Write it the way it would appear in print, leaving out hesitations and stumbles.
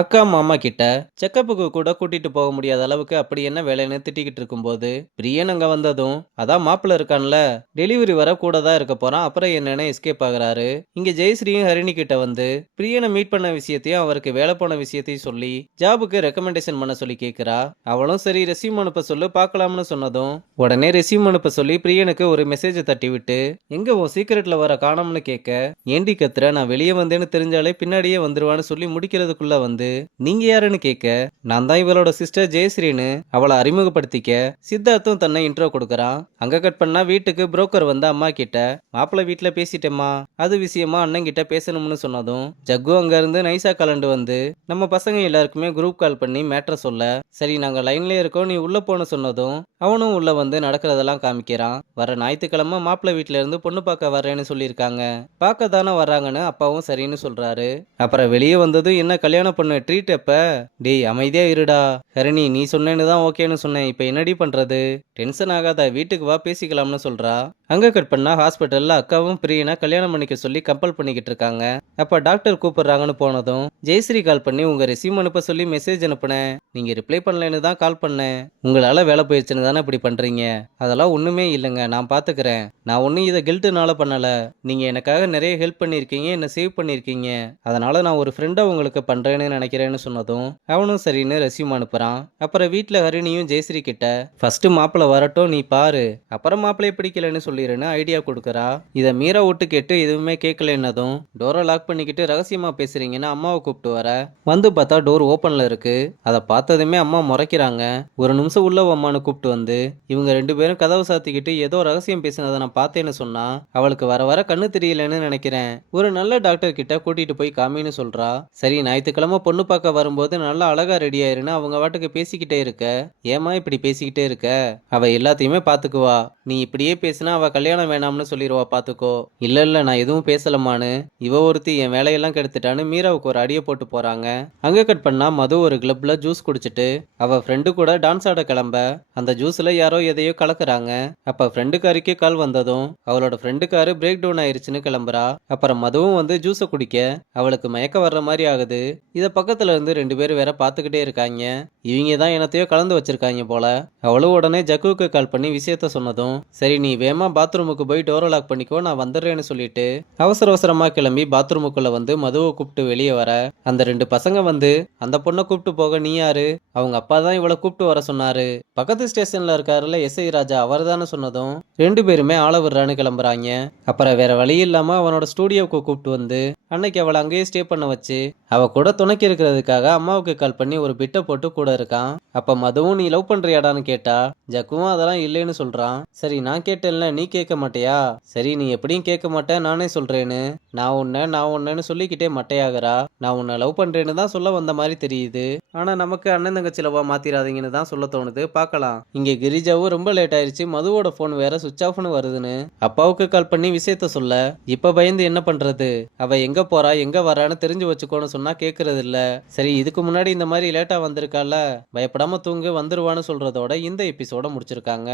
அக்கா மாமா கிட்ட செக்கப்புக்கு கூட கூட்டிட்டு போக முடியாத அளவுக்கு அப்படி என்ன வேலைன்னு திட்டிக்கிட்டு இருக்கும்போது பிரியன் அங்க வந்ததும், அதான் மாப்பிள்ள இருக்கான்ல, டெலிவரி வர கூட தான் இருக்க போறான், அப்புறம் என்னன்னு எஸ்கேப் ஆகுறாரு. இங்க ஜெயஸ்ரீயும் ஹரிணி கிட்ட வந்து பிரியனை மீட் பண்ண விஷயத்தையும் அவருக்கு வேலை போன விஷயத்தையும் சொல்லி ஜாபுக்கு ரெக்கமெண்டேஷன் பண்ண சொல்லி கேக்குறா. அவளும் சரி ரெஸ்யூம் அனுப்ப சொல்லு பார்க்கலாம்னு சொன்னதும் உடனே ரெஸ்யூம் அனுப்ப சொல்லி பிரியனுக்கு ஒரு மெசேஜ் தட்டி விட்டு எங்க உன் சீக்கிரட்ல வர காணோம்னு கேட்க, ஏண்டி கத்துற, நான் வெளியே வந்தேன்னு தெரிஞ்சாலே பின்னாடியே வந்துருவான்னு சொல்லி முடிக்கிறதுக்குள்ள வந்து நீங்க யாருன்னு கேட்க, நான் தான் இவளோட சிஸ்டர் ஜெயஸ்ரீன்னு அவளை அறிமுகப்படுத்திக்க சித்தார்த்தும் தன்னை இன்ட்ரோ கொடுக்கறான். அங்க கட் பண்ணா வீட்டுக்கு புரோக்கர் வந்து அம்மா கிட்ட மாப்பிள்ளை வீட்டுல பேசிட்டேம்மா, அது விஷயமா அண்ணன் கிட்ட பேசணும்னு சொன்னதும் ஜக்கு அங்க இருந்து நைசா கலண்டு வந்து நம்ம பசங்க எல்லாருக்குமே குரூப் கால் பண்ணி மேட்ரை சொல்ல, சரி நாங்க லைன்லயே இருக்கோம் நீ உள்ள போன சொன்னதும் அவனும் உள்ள வந்து நடக்கிறதெல்லாம் காமிக்கிறான். வர ஞாயிற்றுக்கிழமை மாப்பிள்ளை வீட்டுல இருந்து பொண்ணு பார்க்க வர்றேன்னு சொல்லியிருக்காங்க, பார்க்க தானே வர்றாங்கன்னு அப்பாவும் சரின்னு சொல்றாரு. அப்புறம் வெளியே வந்ததும் என்ன கல்யாணம் பண்ண ட்ரீட் எப்ப? டேய் அமைதியா இருடா. ஹரிணி நீ சொன்னேன்னு தான் ஓகேன்னு சொன்னேன், இப்ப என்னடி பண்றது? டென்ஷன் ஆகாத, வீட்டுக்கு வா பேசிக்கலாம்னு சொல்றா. அங்க கட் பண்ணா ஹாஸ்பிட்டல்ல அக்காவும் பிரியனா கல்யாணம் பண்ணிக்க சொல்லி கம்பல் பண்ணிக்கிட்டு இருக்காங்க. அப்ப டாக்டர் கூப்பிடுறாங்கன்னு போனதும் ஜெயஸ்ரீ கால் பண்ணி உங்க ரெஸ்யூம் அனுப்ப சொல்லி மெசேஜ் அனுப்புனேன், நீங்க ரிப்ளை பண்ணலன்னு தான் கால் பண்ணேன், உங்களால வேலை போயிடுச்சுன்னு தானே இப்படி பண்றீங்க? அதெல்லாம் ஒண்ணுமே இல்லைங்க, நான் பாத்துக்கிறேன், நான் ஒன்னும் இதை கில்ட்டுனால பண்ணல, நீங்க எனக்காக நிறைய ஹெல்ப் பண்ணிருக்கீங்க, என்ன சேவ் பண்ணிருக்கீங்க, அதனால நான் ஒரு ஃப்ரெண்டா உங்களுக்கு பண்றேன்னு நினைக்கிறேன்னு சொன்னதும் அவனும் சரின்னு ரெஸ்யூம் அனுப்புறான். அப்புறம் வீட்டுல ஹரிணியும் ஜெயஸ்ரீ கிட்ட ஃபர்ஸ்ட் மாப்பிள்ள வரட்டும் நீ பாரு, அப்புறம் மாப்பிள்ளைய பிடிக்கலன்னு சொல்லிடுன்னு ஐடியா கொடுக்கறா. இதை மீரா விட்டு கேட்டு எதுவுமே கேட்கலன்னதும் டோரை லாக் பண்ணிக்கிட்டு ரகசியமா பேசுறீங்கன்னு அம்மாவை கூப்பிட்டு வர, வந்து பார்த்தா டோர் ஓப்பன்ல இருக்கு. அதை பார்த்ததுமே அம்மா முறைக்கிறாங்க. ஒரு நிமிஷம் உள்ள அம்மானு கூப்பிட்டு வந்து இவங்க ரெண்டு பேரும் கதவை சாத்திக்கிட்டு ஏதோ ரகசியம் பேசினதை நான் பார்த்தேன்னு சொன்னா, அவளுக்கு வர வர கண்ணு தெரியலன்னு நினைக்கிறேன், ஒரு நல்ல டாக்டர் கிட்ட கூட்டிட்டு போய் காமின்னு சொல்றா. சரி ஞாயிற்றுக்கிழமை பொண்ணு பார்க்க வரும்போது நல்லா அழகா ரெடி ஆயிருன்னு அவங்க வாட்டுக்கு பேசிக்கிட்டே இருக்க, ஏமா இப்படி பேசிக்கிட்டே இருக்க, அவ எல்லாத்தையுமே பாத்துக்குவா, நீ இப்படியே பேசினா அவ கல்யாணம் வேணாம்னு சொல்லிடுவா பாத்துக்கோ. இல்ல இல்ல நான் எதுவும் பேசலமான்னு இவ ஒருத்தி என் வேலையெல்லாம் கெடுத்துட்டான்னு மீராவுக்கு ஒரு அடியை போட்டு போறாங்க. அங்க கட் பண்ணா மது ஒரு கிளப்ல ஜூஸ் குடிச்சிட்டு அவ ஃப்ரெண்டு கூட டான்ஸ் ஆட கிளம்ப, அந்த ஜூஸ்ல யாரோ எதையோ கலக்குறாங்க. அப்ப ஃப்ரெண்டுக்காரிக்கு கால் வந்ததும் அவளோட ஃப்ரெண்டுக்காரு பிரேக் டவுன் ஆயிருச்சுன்னு கிளம்புறா. அப்புறம் மதுவும் வந்து ஜூஸை குடிக்க அவளுக்கு மயக்க வர்ற மாதிரி ஆகுது. இத பக்கத்துல இருந்து ரெண்டு பேரும் வேற பாத்துக்கிட்டே இருக்காங்க. இவங்க தான் என்னத்தையோ கலந்து வச்சிருக்காங்க போல. அவளும் உடனே ஜக்குவுக்கு கால் பண்ணி விஷயத்த சொன்னதும் சரி நீ வேமா பாத்ரூமுக்கு போய் டோரை லாக் பண்ணிக்கோ நான் வந்துடுறேன்னு சொல்லிட்டு அவசர அவசரமா கிளம்பி பாத்ரூமுக்குள்ள வந்து மதுவை கூப்பிட்டு வெளியே வர, அந்த ரெண்டு பசங்க வந்து அந்த பொண்ணை கூப்பிட்டு போக நீ யாரு, அவங்க அப்பா தான் இவளை கூப்பிட்டு வர சொன்னாரு, பக்கத்து ஸ்டேஷன்ல இருக்காருல்ல எஸ்ஐ ராஜா அவர் தானே சொன்னதும் ரெண்டு பேருமே ஆள விடுறான்னு கிளம்புறாங்க. அப்புறம் வேற வழி இல்லாம அவனோட ஸ்டூடியோவுக்கு கூப்பிட்டு வந்து அன்னைக்கு அவளை அங்கேயே ஸ்டே பண்ண வச்சு அவ கூட துணைக்கி இருக்கிறதுக்காக அம்மாவுக்கு கால் பண்ணி ஒரு பிட்டை போட்டு கூட இருக்கான். அப்ப மதுவும் நீ லவ் பண்றியாடான்னு கேட்டா ஜக்குவும் அதெல்லாம் இல்லைன்னு சொல்றான். சரி நான் கேட்டேன்ல நீ கேட்க மாட்டியா, சரி நீ எப்படியும் கேட்க மாட்டேன் நானே சொல்றேன்னு நான் உன்னன்னு சொல்லிக்கிட்டே மட்டையாகிறா. நான் உன்னை லவ் பண்றேன்னு தான் சொல்ல வந்த மாதிரி தெரியுது, ஆனா நமக்கு அண்ணன் தங்கச்சி லவ்வா மாத்திராதீங்கன்னு தான் சொல்ல தோணுது, பார்க்கலாம். இங்க கிரிஜாவும் ரொம்ப லேட் ஆயிருச்சு, மதுவோட போன் வேற சுவிச் ஆஃப்னு வருதுன்னு அப்பாவுக்கு கால் பண்ணி விஷயத்த சொல்ல, இப்ப பயந்து என்ன பண்றது, அவ எங்க போறா எங்க வரான்னு தெரிஞ்சு வச்சுக்கோன்னு சொன்னா கேக்குறது இல்ல. சரி இதுக்கு முன்னாடி இந்த மாதிரி லேட்டா வந்திருக்கால, பயப்படாம தூங்கு வந்துருவான்னு சொல்றதோட இந்த எபிசோட முடிச்சிருக்காங்க.